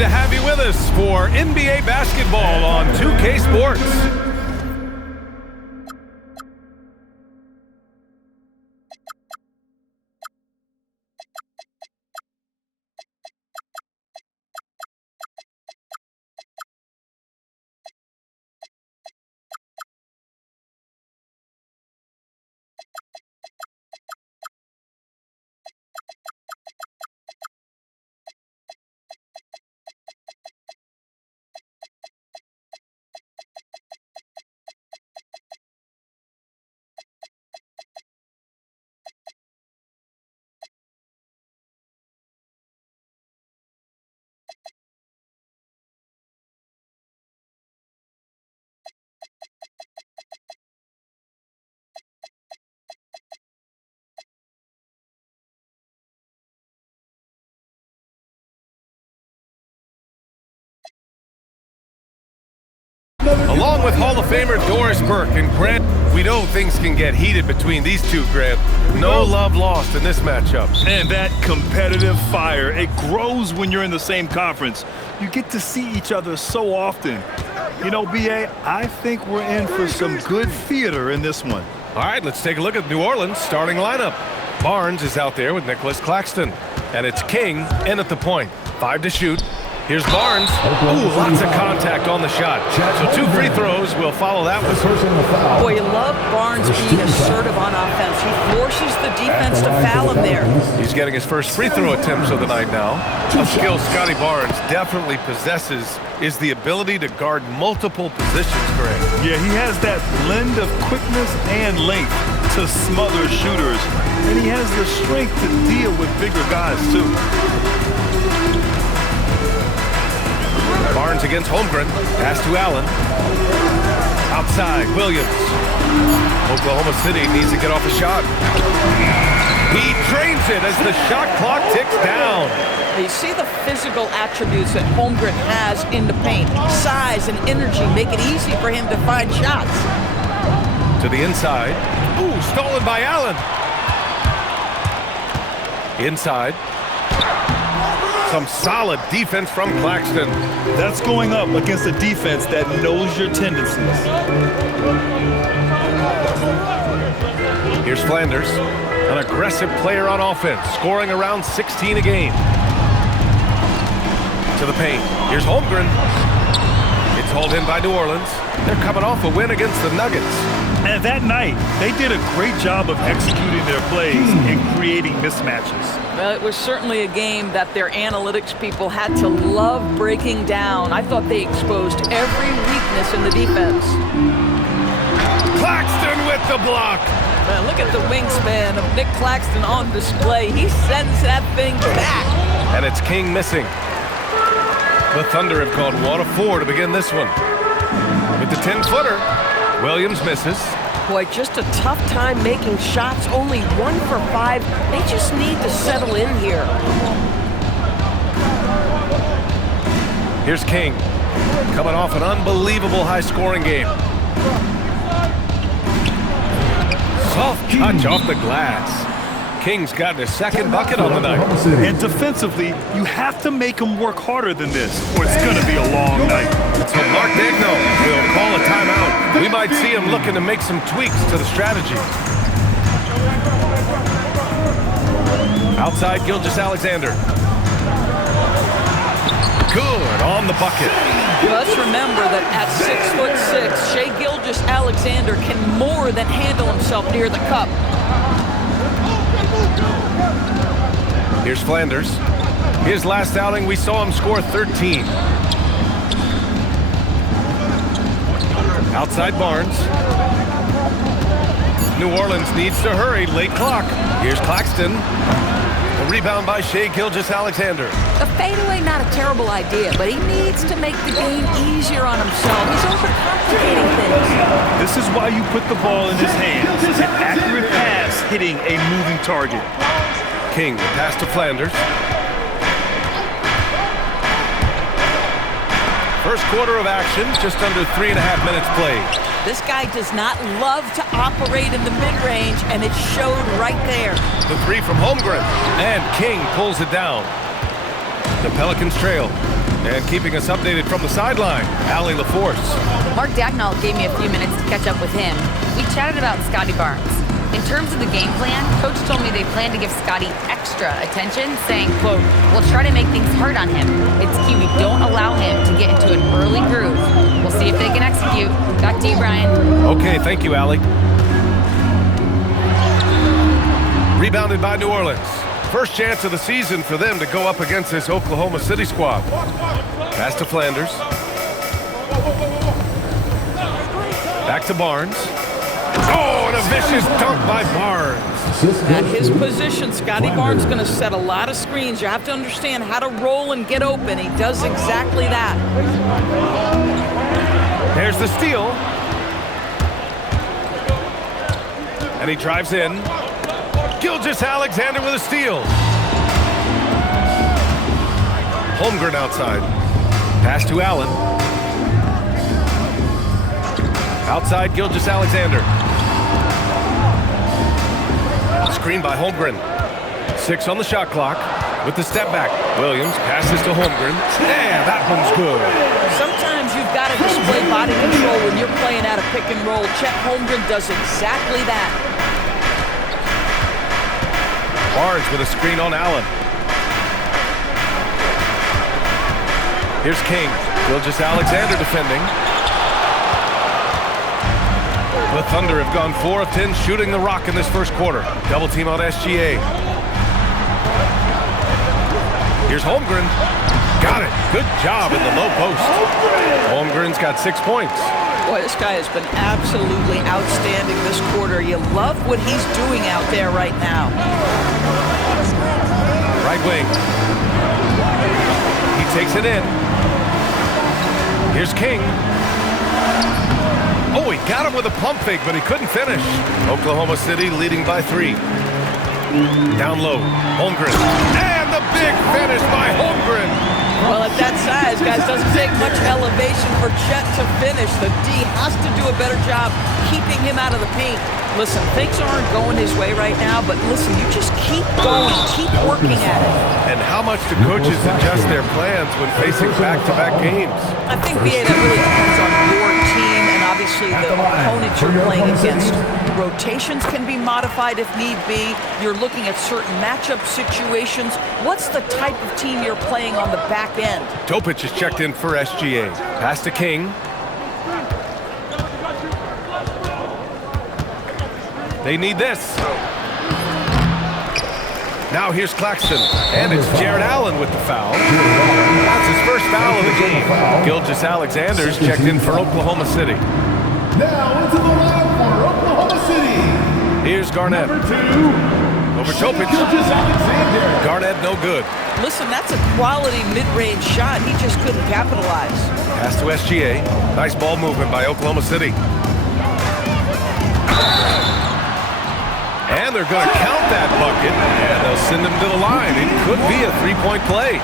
to have you with us for NBA basketball on 2K Sports. Along with Hall of Famer Doris Burke and Grant, we know things can get heated between these two, Grant. No love lost in this matchup. And that competitive fire, it grows when you're in the same conference. You get to see each other so often. You know, B.A., I think we're in for some good theater in this one. All right, let's take a look at New Orleans' starting lineup. Barnes is out there with Nicholas Claxton. And it's King in at the point. 5 to shoot. Here's Barnes. Ooh, lots of contact on the shot. So 2 free throws will follow that one. Boy, you love Barnes being assertive on offense. He forces the defense to foul him there. He's getting his first free throw attempts of the night now. A skill Scotty Barnes definitely possesses is the ability to guard multiple positions, Greg. Yeah, he has that blend of quickness and length to smother shooters. And he has the strength to deal with bigger guys, too. Barnes against Holmgren. Pass to Allen. Outside, Williams. Oklahoma City needs to get off a shot. He drains it as the shot clock ticks down. You see the physical attributes that Holmgren has in the paint. Size and energy make it easy for him to find shots. To the inside. Ooh, stolen by Allen. Inside. Some solid defense from Claxton. That's going up against a defense that knows your tendencies. Here's Flanders, an aggressive player on offense, scoring around 16 a game. To the paint. Here's Holmgren. It's hauled in by New Orleans. They're coming off a win against the Nuggets. And that night, they did a great job of executing their plays and creating mismatches. Well, it was certainly a game that their analytics people had to love breaking down. I thought they exposed every weakness in the defense. Claxton with the block. Man, look at the wingspan of Nick Claxton on display. He sends that thing back. And it's King missing. The Thunder have called 1 of 4 to begin this one. With the 10-footer, Williams misses. Boy, just a tough time making shots. Only 1 for 5. They just need to settle in here. Here's King, coming off an unbelievable high-scoring game. Soft touch off the glass. King's gotten his second bucket on the night. And defensively, you have to make him work harder than this, or it's going to be a long night. So Mark Daigneault will call a timeout. We might see him looking to make some tweaks to the strategy. Outside, Gilgeous-Alexander. Good on the bucket. Let's remember that at 6'6", Shai Gilgeous-Alexander can more than handle himself near the cup. Here's Flanders. His last outing, we saw him score 13. Outside Barnes. New Orleans needs to hurry, late clock. Here's Claxton. A rebound by Shai Gilgeous-Alexander. The fadeaway, not a terrible idea, but he needs to make the game easier on himself. He's overcomplicating things. This is why you put the ball in his hands. An accurate pass hitting a moving target. King, the pass to Flanders. First quarter of action, just under 3.5 minutes played. This guy does not love to operate in the mid-range, and it showed right there. The 3 from Holmgren, and King pulls it down. The Pelicans trail. And keeping us updated from the sideline, Allie LaForce. Mark Dagnall gave me a few minutes to catch up with him. We chatted about Scotty Barnes. In terms of the game plan, Coach told me they plan to give Scotty extra attention, saying, quote, "We'll try to make things hard on him. It's key we don't allow him to get into an early groove. We'll see if they can execute." Back to you, Brian. Okay, thank you, Allie. Rebounded by New Orleans. First chance of the season for them to go up against this Oklahoma City squad. Pass to Flanders. Back to Barnes. Oh, and a vicious dunk by Barnes. At his position, Scotty Barnes is going to set a lot of screens. You have to understand how to roll and get open. He does exactly that. There's the steal. And he drives in. Gilgeous-Alexander with a steal. Holmgren outside. Pass to Allen. Outside, Gilgeous-Alexander. Screen by Holmgren. 6 on the shot clock. With the step back. Williams passes to Holmgren. Yeah, that one's good. Sometimes you've got to display body control when you're playing out a pick and roll. Chet Holmgren does exactly that. Barnes with a screen on Allen. Here's King. Gilgeous-Alexander defending. The Thunder have gone 4 of 10 shooting the rock in this first quarter. Double team on SGA. Here's Holmgren. Got it. Good job in the low post. Holmgren's got 6 points. Boy, this guy has been absolutely outstanding this quarter. You love what he's doing out there right now. Right wing. He takes it in. Here's King. Oh, he got him with a pump fake, but he couldn't finish. Oklahoma City leading by 3. Down low. Holmgren. And the big finish by Holmgren. Well, at that size, guys, doesn't take much elevation for Chet to finish. The D has to do a better job keeping him out of the paint. Listen, things aren't going his way right now, but listen, you just keep going, keep working at it. And how much do coaches adjust their plans when facing back-to-back games? I think, BA, that really depends on your team and obviously the opponent you're playing against. Rotations can be modified if need be. You're looking at certain matchup situations. What's the type of team you're playing on the back end? Topic is checked in for SGA. Pass to King. They need this. Now here's Claxton. And it's Jared Allen with the foul. That's his first foul of the game. Gilgeous-Alexander's checked in for Oklahoma City. Now into the line for Oklahoma City. Here's Garnett. Number 2. Over Topic. Gilgeous-Alexander. Garnett no good. Listen, that's a quality mid-range shot. He just couldn't capitalize. Pass to SGA. Nice ball movement by Oklahoma City. And they're going to count that bucket, and they'll send him to the line. It could be a three-point play.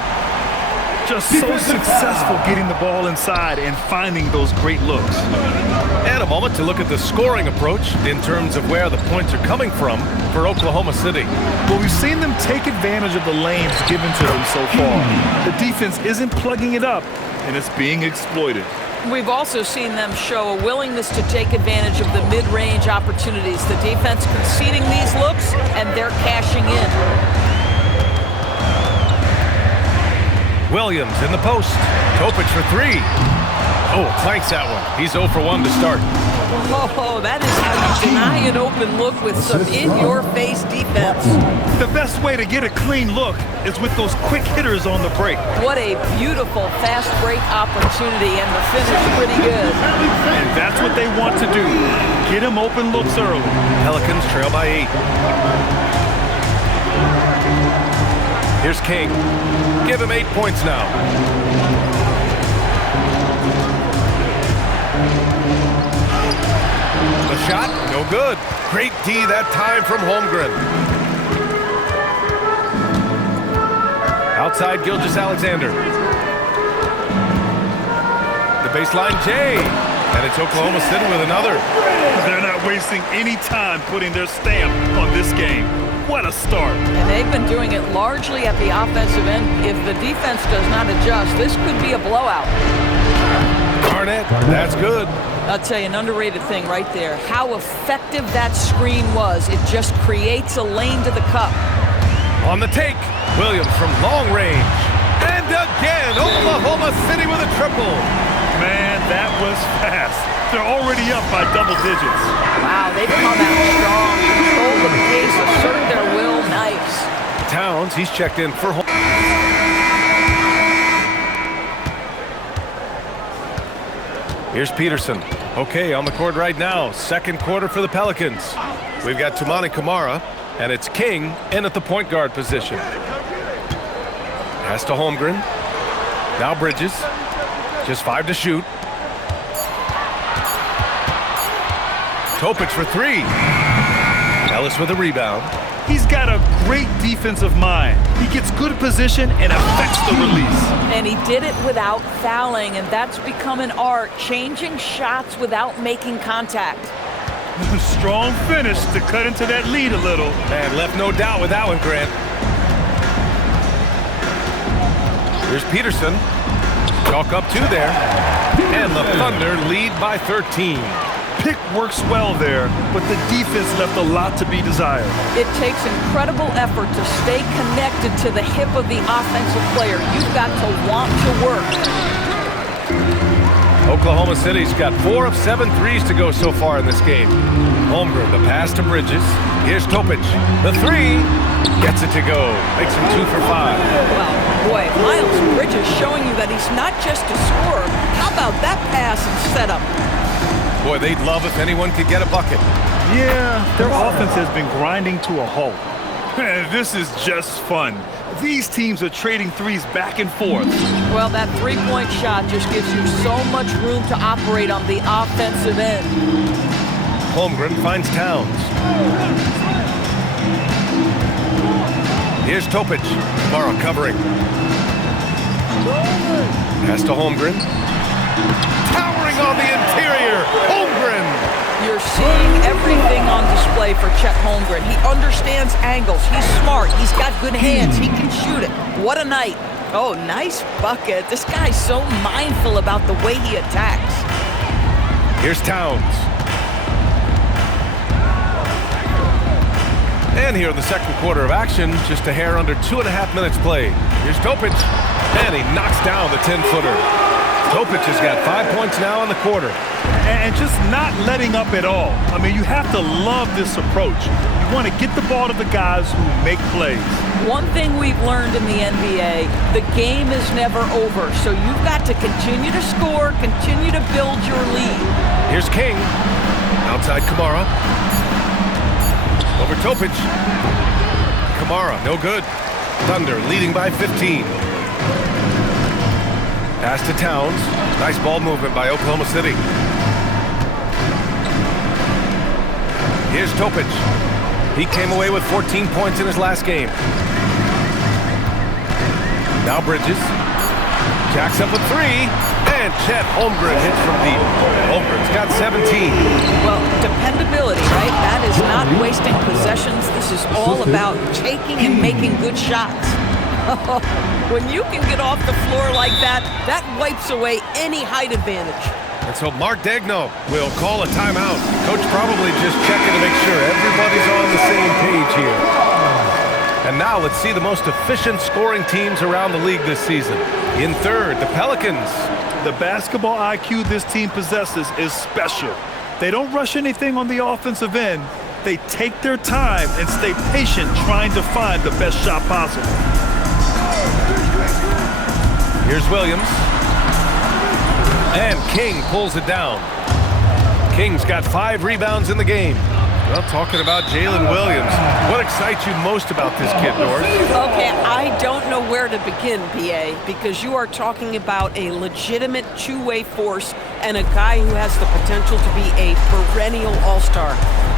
Just so successful getting the ball inside and finding those great looks. And a moment to look at the scoring approach in terms of where the points are coming from for Oklahoma City. Well, we've seen them take advantage of the lanes given to them so far. The defense isn't plugging it up, and it's being exploited. We've also seen them show a willingness to take advantage of the mid-range opportunities. The defense conceding these looks, and they're cashing in. Williams in the post. Topic for 3. Oh, clanks that one. He's 0 for 1 to start. Oh, that is how you deny an open look with some in-your-face defense. The best way to get a clean look is with those quick hitters on the break. What a beautiful fast break opportunity, and the finish pretty good. And that's what they want to do. Get him open looks early. Pelicans trail by 8. Here's King. Give him 8 points now. The shot, no good. Great D that time from Holmgren. Outside, Gilgeous-Alexander. The baseline, Jay. And it's Oklahoma City with another. They're not wasting any time putting their stamp on this game. What a start. And they've been doing it largely at the offensive end. If the defense does not adjust, this could be a blowout. Garnett, that's good. I'll tell you, an underrated thing right there. How effective that screen was. It just creates a lane to the cup. On the take, Williams from long range. And again, Oklahoma City with a triple. Man, that was fast. They're already up by double digits. Wow, they've come out strong. Control the pace, assert their will. Nice. Towns, he's checked in for home. Here's Peterson. Okay, on the court right now. Second quarter for the Pelicans. We've got Toumani Camara, and it's King in at the point guard position. Pass to Holmgren. Now Bridges. Just 5 to shoot. Topic for 3. Ellis with a rebound. He's got a great defensive mind. He gets good position and affects the release. And he did it without fouling, and that's become an art, changing shots without making contact. Strong finish to cut into that lead a little. And left no doubt with that one, Grant. Here's Peterson. Chalk up 2 there. And the Thunder lead by 13. Pick works well there, but the defense left a lot to be desired. It takes incredible effort to stay connected to the hip of the offensive player. You've got to want to work. Oklahoma City's got 4 of 7 threes to go so far in this game. Holmgren, the pass to Bridges. Here's Topic. The 3 gets it to go. Makes him 2 for 5. Well, boy, Miles Bridges showing you that he's not just a scorer. How about that pass and setup? Boy, they'd love if anyone could get a bucket. Yeah, their offense has been grinding to a halt. This is just fun. These teams are trading threes back and forth. Well, that three-point shot just gives you so much room to operate on the offensive end. Holmgren finds Towns. Here's Topic. Camara covering. Pass to Holmgren. Towering on the interior. Holmgren. You're seeing everything on display for Chet Holmgren. He understands angles. He's smart. He's got good hands. He can shoot it. What a night. Oh, nice bucket. This guy's so mindful about the way he attacks. Here's Towns. And here in the second quarter of action, just a hair under 2.5 minutes played. Here's Topic. And he knocks down the 10-footer. Topic has got 5 points now in the quarter. And just not letting up at all. I mean, you have to love this approach. You want to get the ball to the guys who make plays. One thing we've learned in the NBA, the game is never over. So you've got to continue to score, continue to build your lead. Here's King. Outside Camara. Over Topic. Camara, no good. Thunder leading by 15. Pass to Towns. Nice ball movement by Oklahoma City. Here's Topic. He came away with 14 points in his last game. Now Bridges. Jacks up with 3. And Chet Holmgren hits from deep. Holmgren's got 17. Well, dependability, right? That is not wasting possessions. This is all about taking and making good shots. When you can get off the floor like that, that wipes away any height advantage. And so Mark Daigneault will call a timeout. Coach probably just checking to make sure everybody's on the same page here. And now let's see the most efficient scoring teams around the league this season. In third, the Pelicans. The basketball IQ this team possesses is special. They don't rush anything on the offensive end. They take their time and stay patient trying to find the best shot possible. Here's Williams. And King pulls it down. King's got 5 rebounds in the game. Well, talking about Jalen Williams, what excites you most about this kid, Doris? Okay, I don't know where to begin, PA, because you are talking about a legitimate two-way force and a guy who has the potential to be a perennial all-star.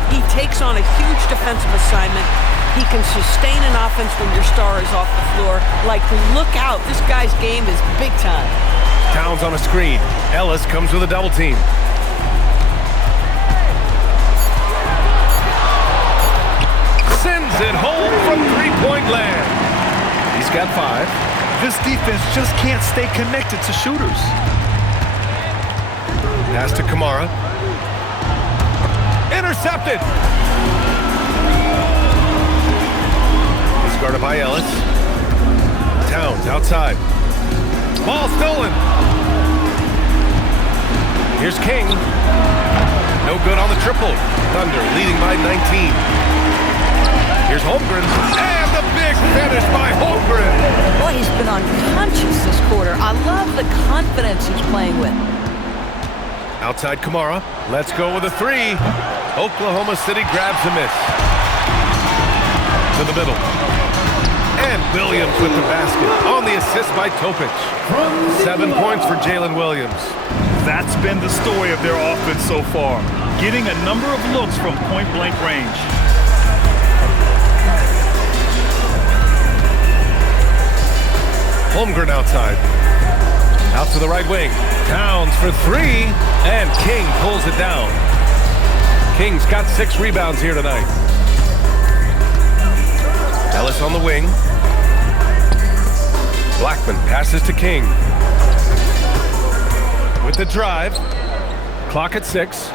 He takes on a huge defensive assignment. He can sustain an offense when your star is off the floor. Like, look out, this guy's game is big time. Towns on a screen. Ellis comes with a double team. Sends it home He's got 5. This defense just can't stay connected to shooters. Pass to Kamara. Intercepted. He's guarded by Ellis. Towns outside. Ball stolen. Here's King. No good on the triple. Thunder leading by 19. Here's Holmgren. And the big finish by Holmgren. Boy, he's been unconscious this quarter. I love the confidence he's playing with. Outside Kamara. Let's go with a 3. Oklahoma City grabs the miss. To the middle. And Williams with the basket on the assist by Topic. 7 points for Jalen Williams. That's been the story of their offense so far, getting a number of looks from point-blank range. Holmgren outside. Out to the right wing. Towns for 3, and King pulls it down. King's got 6 rebounds here tonight. Ellis on the wing. Blackman passes to King. With the drive. Clock at 6.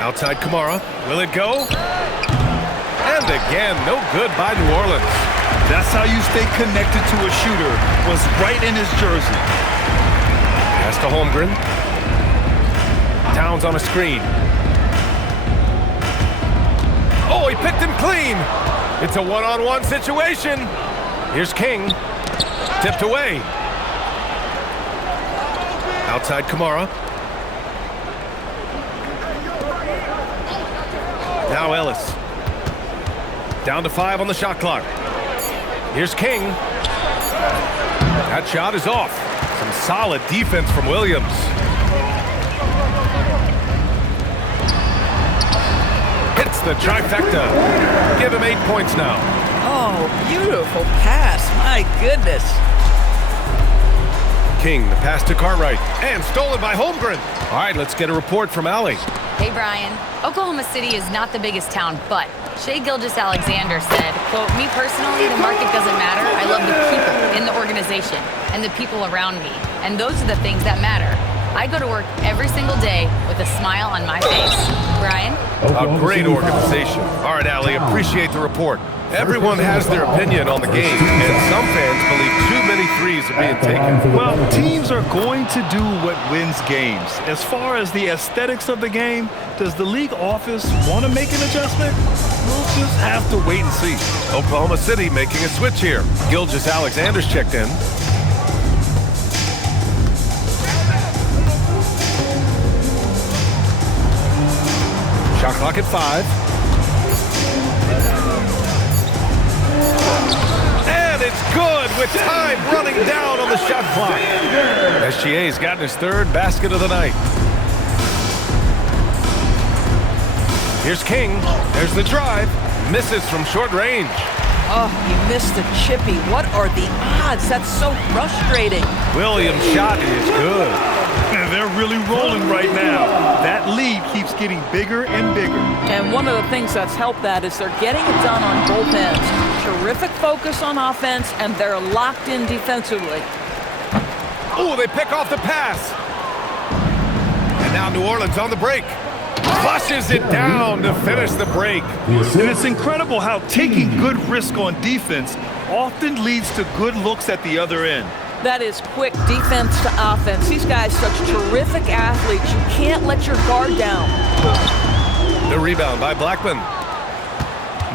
Outside Kamara. Will it go? And again, no good by New Orleans. That's how you stay connected to a shooter. Was right in his jersey. Pass to Holmgren. Towns on a screen. Oh, he picked him clean. It's a one-on-one situation. Here's King. Tipped away. Outside Kamara. Now Ellis. Down to 5 on the shot clock. Here's King. That shot is off. Some solid defense from Williams. Hits the trifecta. Give him 8 points now. Oh, beautiful pass. My goodness. King, the pass to Cartwright. And stolen by Holmgren. All right, let's get a report from Allie. Hey, Brian. Oklahoma City is not the biggest town, but Shai Gilgeous-Alexander said, quote, "Me personally, the market doesn't matter. I love the people in the organization and the people around me. And those are the things that matter. I go to work every single day with a smile on my face." Brian? A great organization. All right, Allie, appreciate the report. Everyone has their opinion on the game, and some fans believe too many threes are being taken. Well, teams are going to do what wins games. As far as the aesthetics of the game, does the league office want to make an adjustment? We'll just have to wait and see. Oklahoma City making a switch here. Gilgeous-Alexander's checked in. Shot clock at 5. And it's good with time running down on the shot clock. SGA's gotten his 3rd basket of the night. Here's King. There's the drive. Misses from short range. Oh, you missed the chippy. What are the odds? That's so frustrating. Williams' shot is good. And they're really rolling right now. That lead keeps getting bigger and bigger. And one of the things that's helped that is they're getting it done on both ends. Terrific focus on offense, and they're locked in defensively. Oh, they pick off the pass. And now New Orleans on the break. Flushes it down to finish the break. And it's incredible how taking good risk on defense often leads to good looks at the other end. That is quick defense to offense. These guys such terrific athletes. You can't let your guard down. The rebound by Blackman.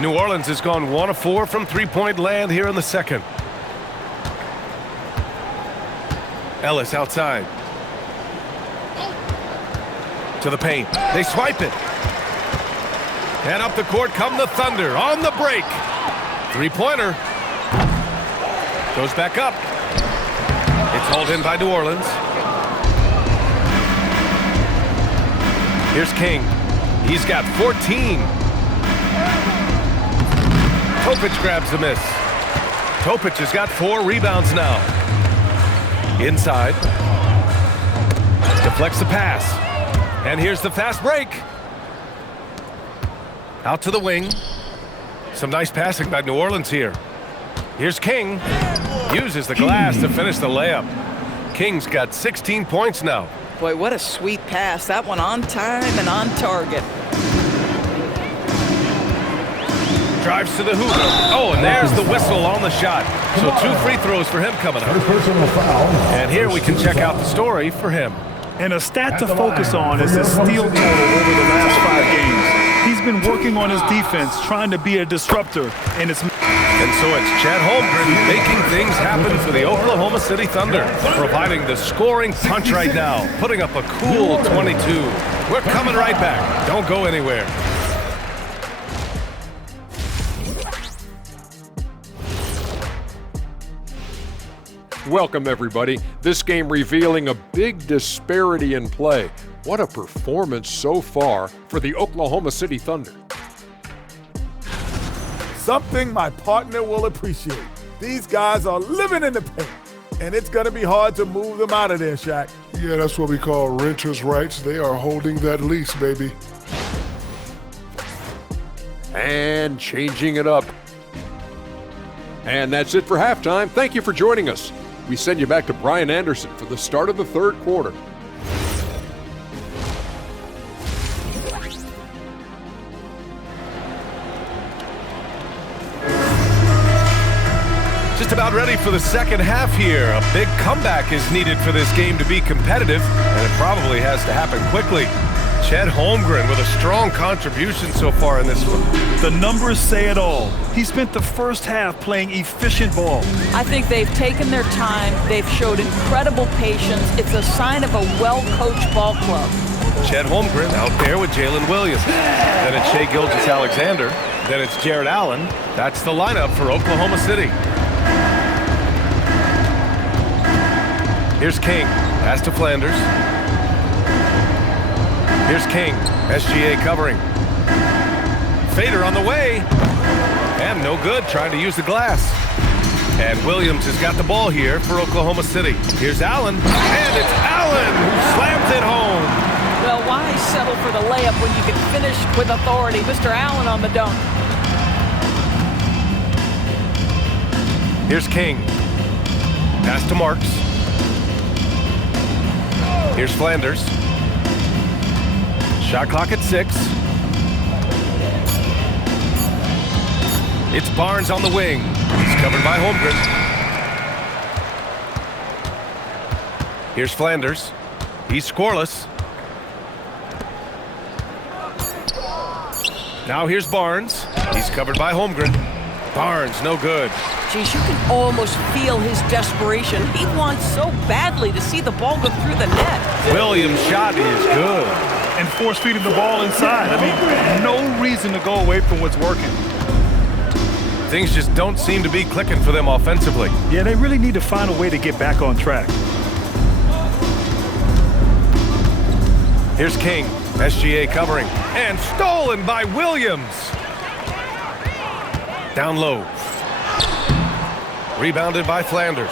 New Orleans has gone 1 of 4 from three-point land here in the second. Ellis outside. To the paint. They swipe it. And up the court come the Thunder on the break. Three-pointer. Goes back up. It's hauled in by New Orleans. Here's King. He's got 14. Topic grabs the miss. Topic has got 4 rebounds now. Inside. Deflects the pass. And here's the fast break. Out to the wing. Some nice passing by New Orleans here. Here's King. Uses the glass to finish the layup. King's got 16 points now. Boy, what a sweet pass. That one on time and on target. Drives to the hoop. Oh, and there's the whistle on the shot. So 2 free throws for him coming up. And here we can check out the story for him. And a stat to focus on is his steal total over the last 5 games. He's been working on his defense, trying to be a disruptor, and it's... And so it's Chet Holmgren making things happen for the Oklahoma City Thunder, providing the scoring punch right now, putting up a cool 22. We're coming right back. Don't go anywhere. Welcome, everybody. This game revealing a big disparity in play. What a performance so far for the Oklahoma City Thunder. Something my partner will appreciate. These guys are living in the paint, and it's going to be hard to move them out of there, Shaq. Yeah, that's what we call renters' rights. They are holding that lease, baby. And changing it up. And that's it for halftime. Thank you for joining us. We send you back to Brian Anderson for the start of the third quarter. Just about ready for the second half here. A big comeback is needed for this game to be competitive, and it probably has to happen quickly. Chet Holmgren with a strong contribution so far in this one. The numbers say it all. He spent the first half playing efficient ball. I think they've taken their time. They've showed incredible patience. It's a sign of a well-coached ball club. Chet Holmgren out there with Jalen Williams. Then it's Shai Gilgeous-Alexander. Then it's Jared Allen. That's the lineup for Oklahoma City. Here's King. Pass to Flanders. Here's King. SGA covering. Fader on the way. And no good, trying to use the glass. And Williams has got the ball here for Oklahoma City. Here's Allen. And it's Allen who slams it home. Well, why settle for the layup when you can finish with authority? Mr. Allen on the dunk. Here's King. Pass to Marks. Here's Flanders. Shot clock at 6. It's Barnes on the wing. He's covered by Holmgren. Here's Flanders. He's scoreless. Now here's Barnes. He's covered by Holmgren. Barnes, no good. Geez, you can almost feel his desperation. He wants so badly to see the ball go through the net. Williams' shot is good. And force-feeding the ball inside. I mean, no reason to go away from what's working. Things just don't seem to be clicking for them offensively. Yeah, they really need to find a way to get back on track. Here's King. SGA covering. And stolen by Williams. Down low. Rebounded by Flanders.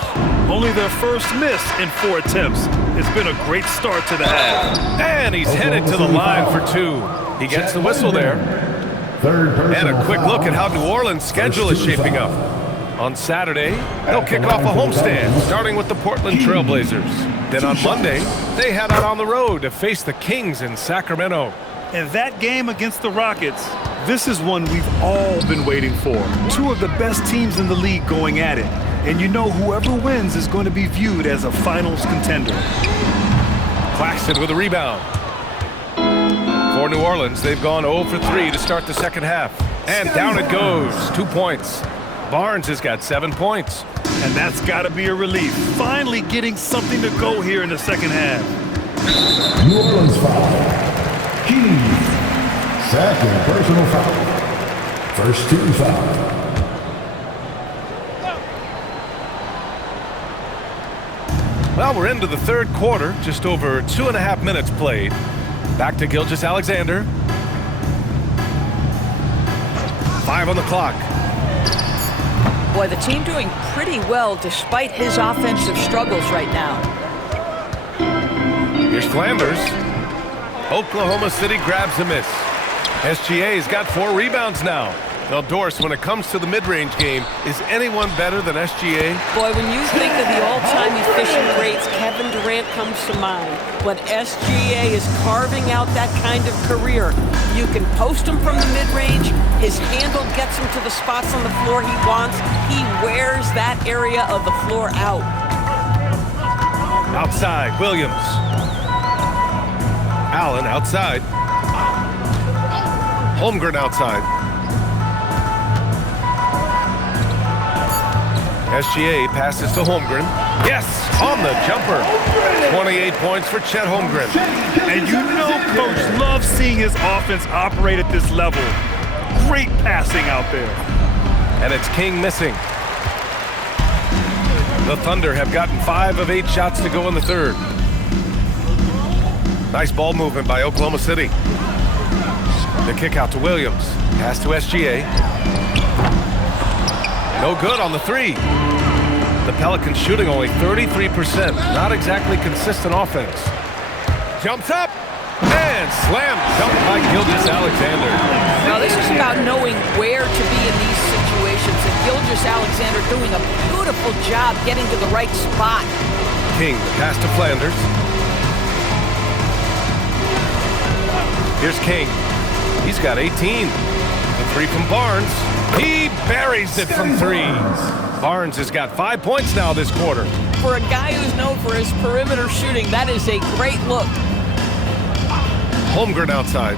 Only their first miss in 4 attempts. It's been a great start to the half. And he's headed to the line for 2. He gets the whistle there. And a quick look at how New Orleans' schedule is shaping up. On Saturday, they'll kick off a homestand, starting with the Portland Trailblazers. Then on Monday, they head out on the road to face the Kings in Sacramento. And that game against the Rockets, this is one we've all been waiting for. 2 of the best teams in the league going at it. And you know whoever wins is going to be viewed as a finals contender. Claxton with a rebound. For New Orleans, they've gone 0 for 3 to start the second half. And down it goes, 2 points. Barnes has got 7 points. And that's got to be a relief. Finally getting something to go here in the second half. New Orleans foul. Key. Second personal foul. First team foul. Well, we're into the third quarter, just over 2.5 minutes played. Back to Gilgeous-Alexander. 5 on the clock. Boy, the team doing pretty well despite his offensive struggles right now. Here's Flanders. Oklahoma City grabs a miss. SGA's got 4 rebounds now. Now, Doris, when it comes to the mid-range game, is anyone better than SGA? Boy, when you think of the all-time efficient greats, Kevin Durant comes to mind. But SGA is carving out that kind of career. You can post him from the mid-range. His handle gets him to the spots on the floor he wants. He wears that area of the floor out. Outside, Williams. Allen outside. Holmgren outside. SGA passes to Holmgren. Yes, on the jumper. 28 points for Chet Holmgren. And you know Coach loves seeing his offense operate at this level. Great passing out there. And it's King missing. The Thunder have gotten 5 of 8 shots to go in the third. Nice ball movement by Oklahoma City. The kick out to Williams. Pass to SGA. No good on the three. The Pelicans shooting only 33%. Not exactly consistent offense. Jumps up and slam dunk by Gilgeous-Alexander. Now this is about knowing where to be in these situations, and Gilgeous-Alexander doing a beautiful job getting to the right spot. King pass to Flanders. Here's King. He's got 18. The three from Barnes. He buries it from 3. Barnes has got 5 points now this quarter. For a guy who's known for his perimeter shooting, that is a great look. Holmgren outside.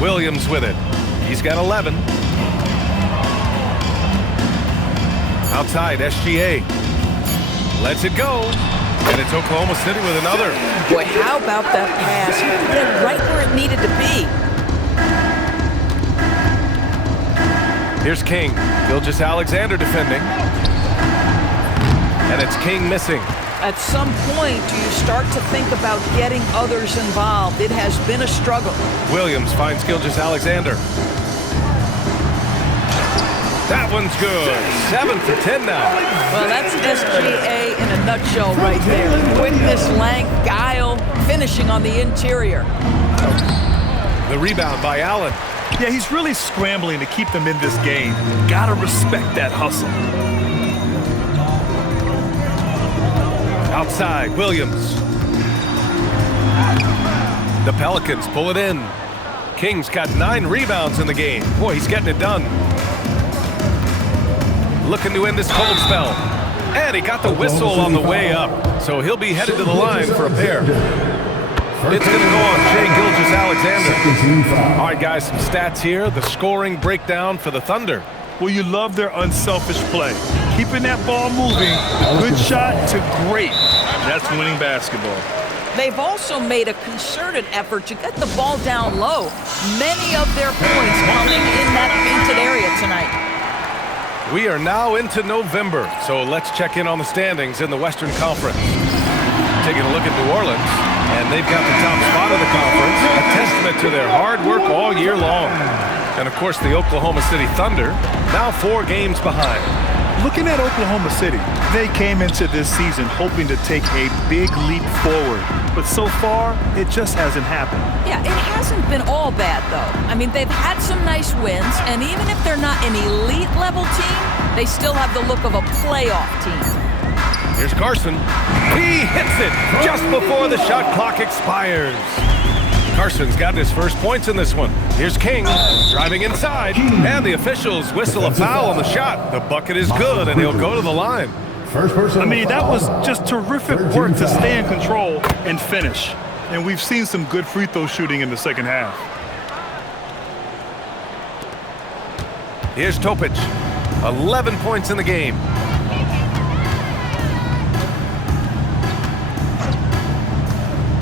Williams with it. He's got 11. Outside, SGA. Lets it go. And it's Oklahoma City with another. Boy, how about that pass? He put it right where it needed to be. Here's King. Gilgeous-Alexander defending. And it's King missing. At some point, do you start to think about getting others involved? It has been a struggle. Williams finds Gilgeous-Alexander. That one's good. 7 for 10 now. Well, that's SGA in a nutshell right there. Quickness, length, guile, finishing on the interior. The rebound by Allen. Yeah, he's really scrambling to keep them in this game. Gotta respect that hustle. Outside, Williams. The Pelicans pull it in. King's got 9 rebounds in the game. Boy, he's getting it done. Looking to end this cold spell. And he got the whistle on the way up. So he'll be headed to the line for a pair. It's going to go on Shai Gilgeous-Alexander. All right, guys, some stats here. The scoring breakdown for the Thunder. Well, you love their unselfish play. Keeping that ball moving, good shot to great. That's winning basketball. They've also made a concerted effort to get the ball down low. Many of their points coming in that painted area tonight. We are now into November, so let's check in on the standings in the Western Conference. Taking a look at New Orleans, and they've got the top spot of the conference, a testament to their hard work all year long. And, of course, the Oklahoma City Thunder, now 4 games behind. Looking at Oklahoma City, they came into this season hoping to take a big leap forward. But so far, it just hasn't happened. Yeah, it hasn't been all bad, though. I mean, they've had some nice wins, and even if they're not an elite-level team, they still have the look of a playoff team. Here's Carson. He hits it just before the shot clock expires. Carson's got his first points in this one. Here's King driving inside, and the officials whistle a foul on the shot. The bucket is good, and he'll go to the line. I mean, that was just terrific work to stay in control and finish. And we've seen some good free throw shooting in the second half. Here's Topic. 11 points in the game.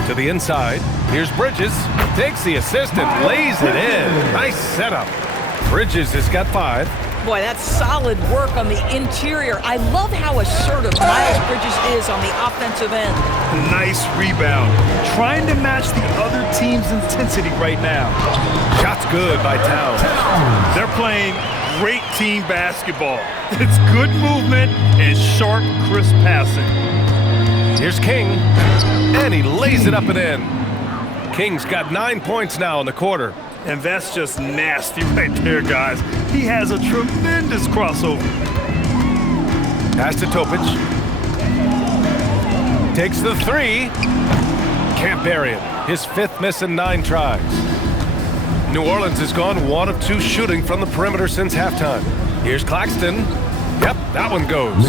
To the inside. Here's Bridges. Takes the assist and lays it in. Nice setup. Bridges has got 5. Boy, that's solid work on the interior. I love how assertive Miles Bridges is on the offensive end. Nice rebound. Trying to match the other team's intensity right now. Shot's good by Towns. They're playing great team basketball. It's good movement and sharp, crisp passing. Here's King, and he lays it up and in. King's got 9 points now in the quarter. And that's just nasty right there, guys. He has a tremendous crossover. Pass to Topic. Takes the three. Can't bury it. His fifth miss in 9 tries. New Orleans has gone 1 of 2 shooting from the perimeter since halftime. Here's Claxton. Yep, that one goes.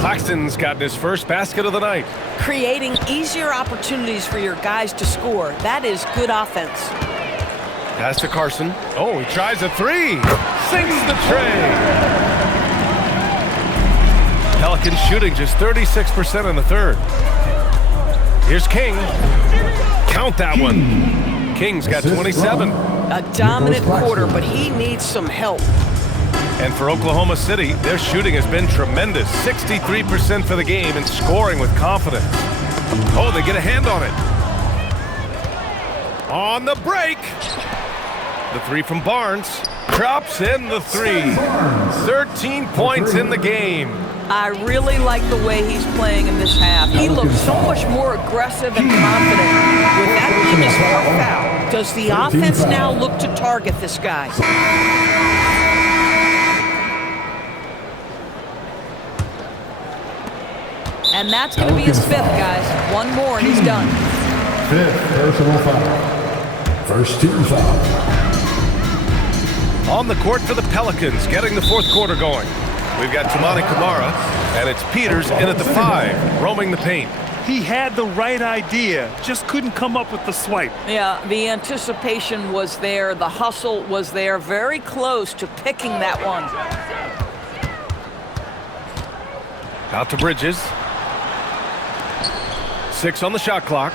Claxton's gotten his first basket of the night. Creating easier opportunities for your guys to score. That is good offense. Pass to Carson. Oh, he tries a 3. Sinks the tray. Pelicans shooting just 36% in the third. Here's King. Count that one. King's got 27. A dominant quarter, but he needs some help. And for Oklahoma City, their shooting has been tremendous. 63% for the game and scoring with confidence. Oh, they get a hand on it. On the break. The 3 from Barnes. Drops in the 3. 13 points in the game. I really like the way he's playing in this half. He looks so much more aggressive and confident. With that being his 4th foul, does the offense now look to target this guy? And that's going to be his 5th, guys. 1 more and he's done. 5th personal foul. First team foul. On the court for the Pelicans, getting the 4th quarter going. We've got Tamani Kamara, and it's Peters in at the 5, roaming the paint. He had the right idea, just couldn't come up with the swipe. Yeah, the anticipation was there. The hustle was there. Very close to picking that one. Out to Bridges. 6 on the shot clock.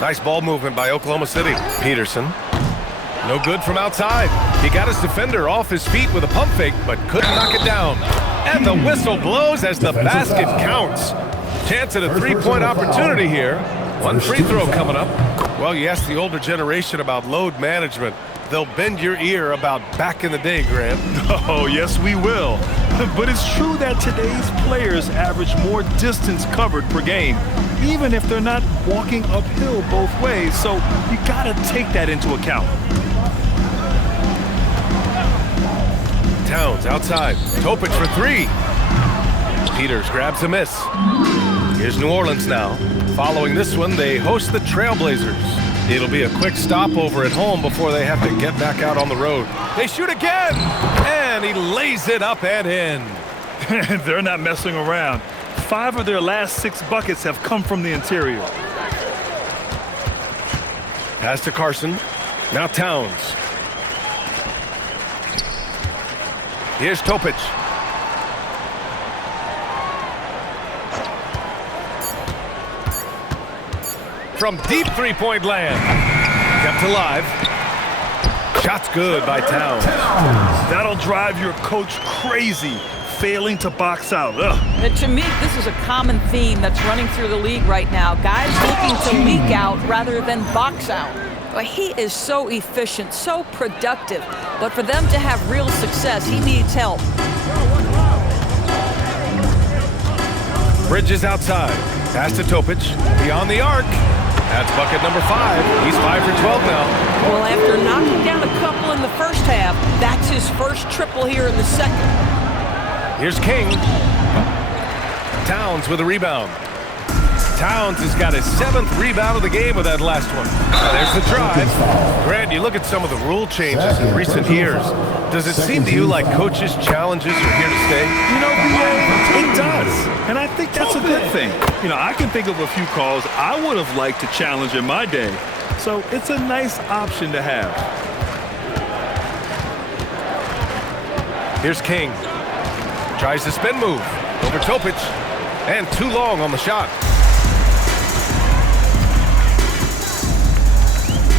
Nice ball movement by Oklahoma City. Peterson. No good from outside. He got his defender off his feet with a pump fake, but couldn't knock it down. And the whistle blows as the basket counts. Chance at a 3-point opportunity here. 1 free throw coming up. Well, you ask the older generation about load management. They'll bend your ear about back in the day, Grant. Oh, yes, we will. But it's true that today's players average more distance covered per game, even if they're not walking uphill both ways. So you got to take that into account. Towns outside. Topic for 3. Peters grabs a miss. Here's New Orleans now. Following this one, they host the Trailblazers. It'll be a quick stopover at home before they have to get back out on the road. They shoot again! And he lays it up and in. They're not messing around. 5 of their last 6 buckets have come from the interior. Pass to Carson. Now Towns. Here's Topic. From deep 3-point land. Kept alive. Shot's good by Towns. That'll drive your coach crazy, failing to box out. And to me, this is a common theme that's running through the league right now. Guys looking to leak out rather than box out. But he is so efficient, so productive. But for them to have real success, he needs help. Bridges outside. Pass to Topic. Beyond the arc. That's bucket number 5. He's 5 for 12 now. Well, after knocking down a couple in the first half, that's his first triple here in the second. Here's King. Towns with a rebound. Towns has got his 7th rebound of the game with that last one. There's the drive. Grant, you look at some of the rule changes in recent years. Does it seem to you like coaches' challenges are here to stay? You know, it does. And I think that's a good thing. You know, I can think of a few calls I would have liked to challenge in my day. So it's a nice option to have. Here's King. Tries the spin move. Over Topic. And too long on the shot.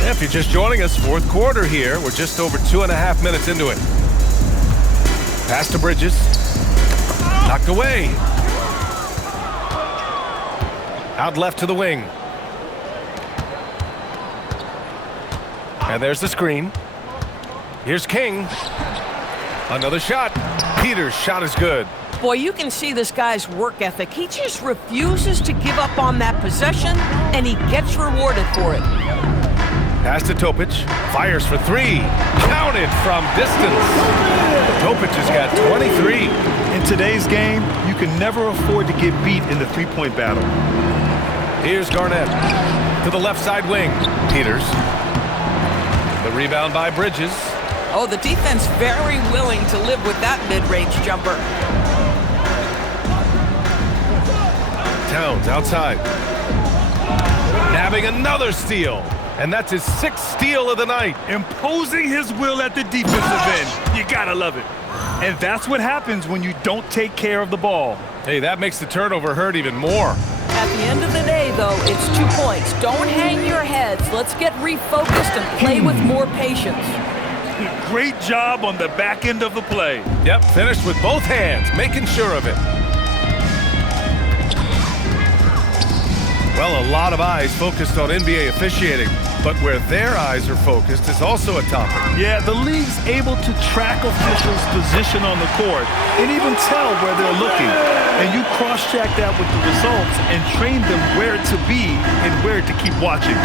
If you're just joining us, 4th quarter here. We're just over 2.5 minutes into it. Pass to Bridges. Knocked away. Out left to the wing. And there's the screen. Here's King. Another shot. Peters' shot is good. Boy, you can see this guy's work ethic. He just refuses to give up on that possession, and he gets rewarded for it. Pass to Topic. Fires for three. Counted from distance. Topic has got 23. In today's game, you can never afford to get beat in the three-point battle. Here's Garnett to the left side wing. Peters. The rebound by Bridges. Oh, the defense very willing to live with that mid-range jumper. Towns outside. Nabbing another steal. And that's his 6th steal of the night. Imposing his will at the defensive end. You gotta love it. And that's what happens when you don't take care of the ball. Hey, that makes the turnover hurt even more. At the end of the day, though, it's 2 points. Don't hang your heads. Let's get refocused and play with more patience. Great job on the back end of the play. Yep, finished with both hands, making sure of it. Well, a lot of eyes focused on NBA officiating, but where their eyes are focused is also a topic. Yeah, the league's able to track officials' position on the court and even tell where they're looking. And you cross-check that with the results and train them where to be and where to keep watching.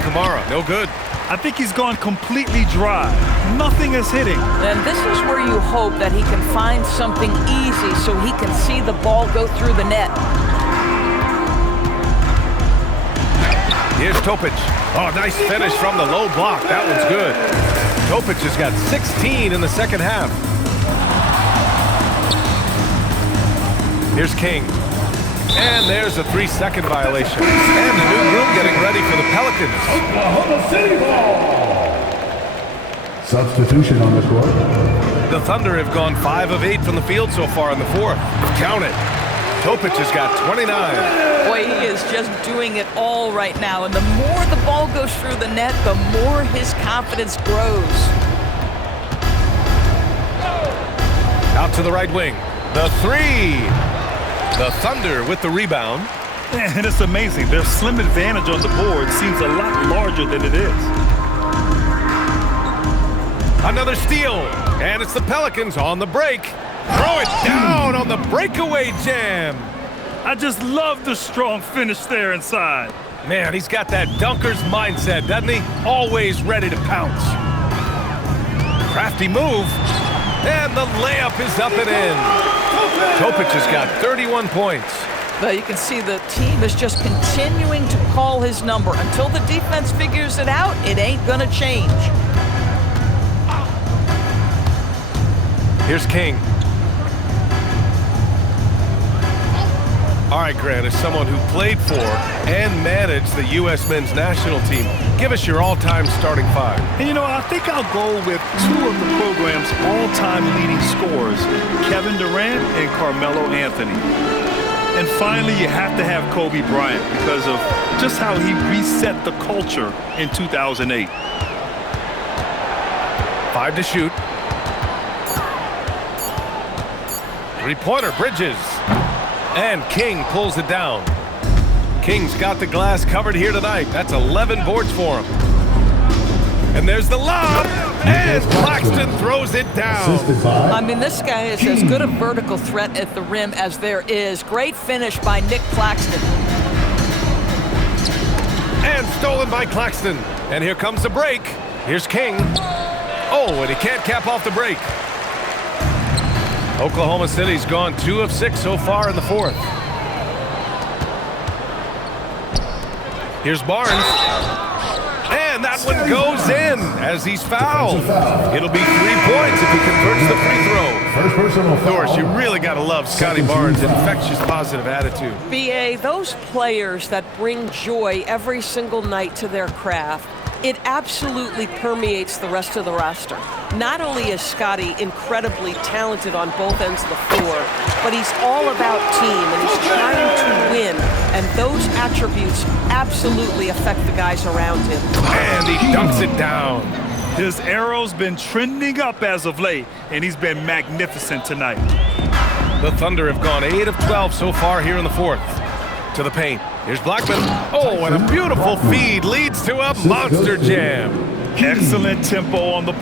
Kamara, no good. I think he's gone completely dry. Nothing is hitting. And this is where you hope that he can find something easy so he can see the ball go through the net. Here's Topic. Oh, nice finish from the low block. That one's good. Topic has got 16 in the second half. Here's King. And there's a 3-second violation. And a new group getting ready for the Pelicans. Oklahoma City ball. Substitution on the court. The Thunder have gone 5 of 8 from the field so far in the fourth. Count it. Topic has got 29. Boy, he is just doing it all right now. And the more the ball goes through the net, the more his confidence grows. Out to the right wing. The 3. The Thunder with the rebound. And it's amazing. Their slim advantage on the board seems a lot larger than it is. Another steal. And it's the Pelicans on the break. Throw it down on the breakaway jam. I just love the strong finish there inside. Man, he's got that dunker's mindset, doesn't he? Always ready to pounce. Crafty move. And the layup is up and in. Topic has got 31 points. But you can see the team is just continuing to call his number. Until the defense figures it out, it ain't gonna change. Here's King. All right, Grant, as someone who played for and managed the U.S. men's national team, give us your all-time starting 5. And you know, I think I'll go with 2 of the program's all-time leading scorers, Kevin Durant and Carmelo Anthony. And finally, you have to have Kobe Bryant because of just how he reset the culture in 2008. 5 to shoot. 3-pointer, Bridges. And King pulls it down. King's got the glass covered here tonight. That's 11 boards for him. And there's the lob. And Claxton throws it down. I mean, this guy is as good a vertical threat at the rim as there is. Great finish by Nick Claxton. And stolen by Claxton. And here comes the break. Here's King. Oh, and he can't cap off the break. Oklahoma City's gone 2 of 6 so far in the fourth. Here's Barnes. And that one goes in as he's fouled. It'll be 3 points if he converts the free throw. First personal foul. Of course, you really got to love Scotty Barnes' infectious positive attitude. BA, those players that bring joy every single night to their craft, it absolutely permeates the rest of the roster. Not only is Scotty incredibly talented on both ends of the floor, but he's all about team and he's trying to win. And those attributes absolutely affect the guys around him. And he dunks it down. His arrow's been trending up as of late, and he's been magnificent tonight. The Thunder have gone 8 of 12 so far here in the fourth. To the paint. Here's Blackman. Oh, and a beautiful feed leads to a monster jam. Excellent tempo on the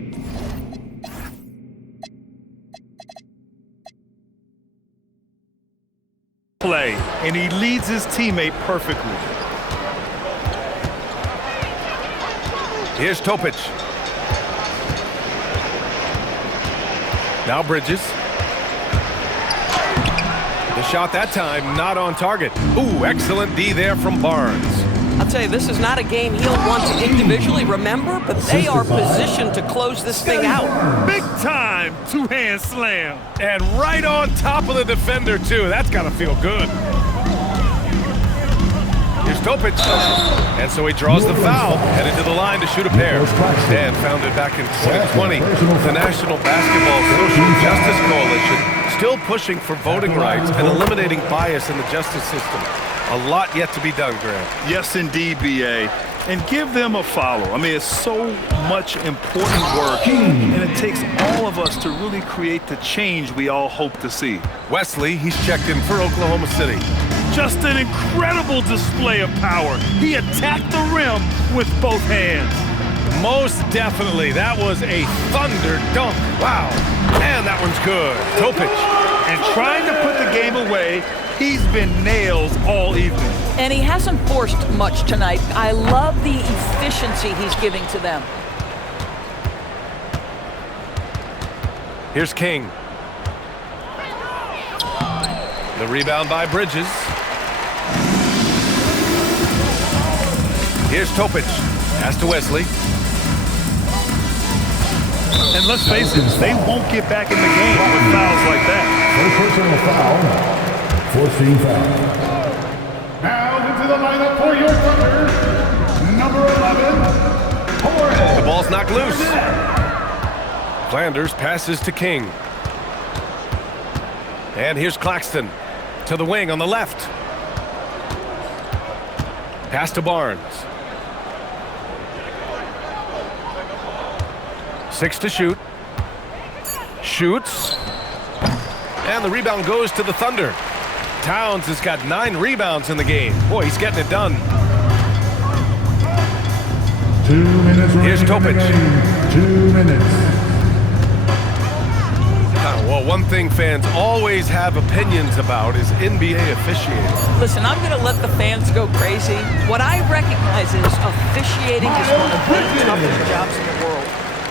play, and he leads his teammate perfectly. Here's Topic. Now Bridges. The shot that time not on target. Ooh, excellent D there from Barnes. I'll tell you, this is not a game he'll want to individually remember, but they are positioned to close this thing out. Big time two-hand slam. And right on top of the defender, too. That's got to feel good. Here's Topic. And so he draws the foul, headed to the line to shoot a pair. And founded back in 2020, the National Basketball Social Justice Coalition still pushing for voting rights and eliminating bias in the justice system. A lot yet to be done, Grant. Yes, indeed, B.A. And give them a follow. I mean, it's so much important work, and it takes all of us to really create the change we all hope to see. Wesley, he's checked in for Oklahoma City. Just an incredible display of power. He attacked the rim with both hands. Most definitely. That was a thunder dunk. Wow. And that one's good. Topic. And trying to put the game away, he's been nails all evening. And he hasn't forced much tonight. I love the efficiency he's giving to them. Here's King. The rebound by Bridges. Here's Topic. Pass to Wesley. And let's face it, they won't get back in the game with fouls like that. First personal foul. 14 foul. Now into the lineup for your Thunder, number 11, Torres. The ball's knocked loose. Flanders passes to King. And here's Claxton to the wing on the left. Pass to Barnes. 6 to shoot. Shoots. And the rebound goes to the Thunder. Towns has got 9 rebounds in the game. Boy, he's getting it done. 2 minutes. Here's Topic. 2 minutes. Well, one thing fans always have opinions about is NBA officiating. Listen, I'm going to let the fans go crazy. What I recognize is officiating is one of the toughest jobs in the world.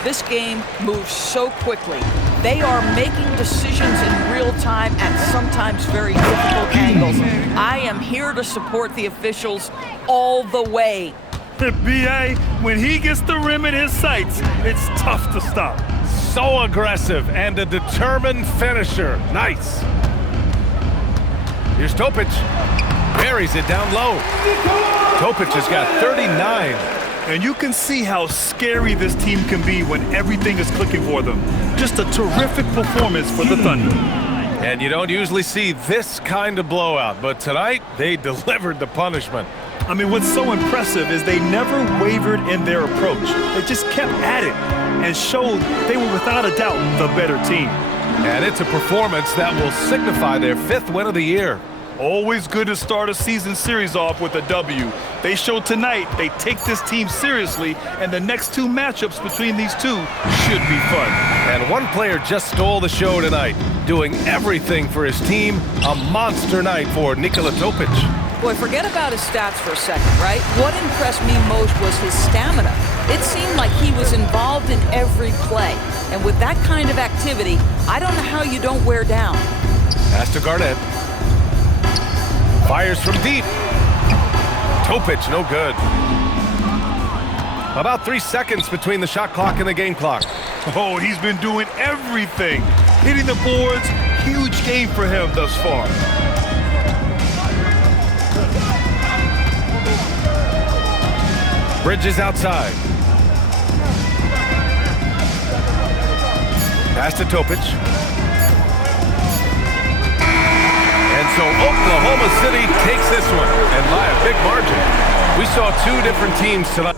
This game moves so quickly. They are making decisions in real time at sometimes very difficult angles. I am here to support the officials all the way. B.A., when he gets the rim in his sights, it's tough to stop. So aggressive and a determined finisher. Nice. Here's Topic. Buries it down low. Topic has got 39. And you can see how scary this team can be when everything is clicking for them. Just a terrific performance for the Thunder. And you don't usually see this kind of blowout, but tonight they delivered the punishment. I mean, what's so impressive is they never wavered in their approach. They just kept at it and showed they were without a doubt the better team. And it's a performance that will signify their 5th win of the year. Always good to start a season series off with a W. They showed tonight they take this team seriously, and the next 2 matchups between these two should be fun. And one player just stole the show tonight, doing everything for his team. A monster night for Nikola Topic. Boy, forget about his stats for a second, right? What impressed me most was his stamina. It seemed like he was involved in every play. And with that kind of activity, I don't know how you don't wear down. Pass to Garnett. Fires from deep. Topic, no good. About 3 seconds between the shot clock and the game clock. Oh, he's been doing everything. Hitting the boards, huge game for him thus far. Bridges outside. Pass to Topic. And so Oklahoma City takes this one, and by a big margin. We saw 2 different teams tonight.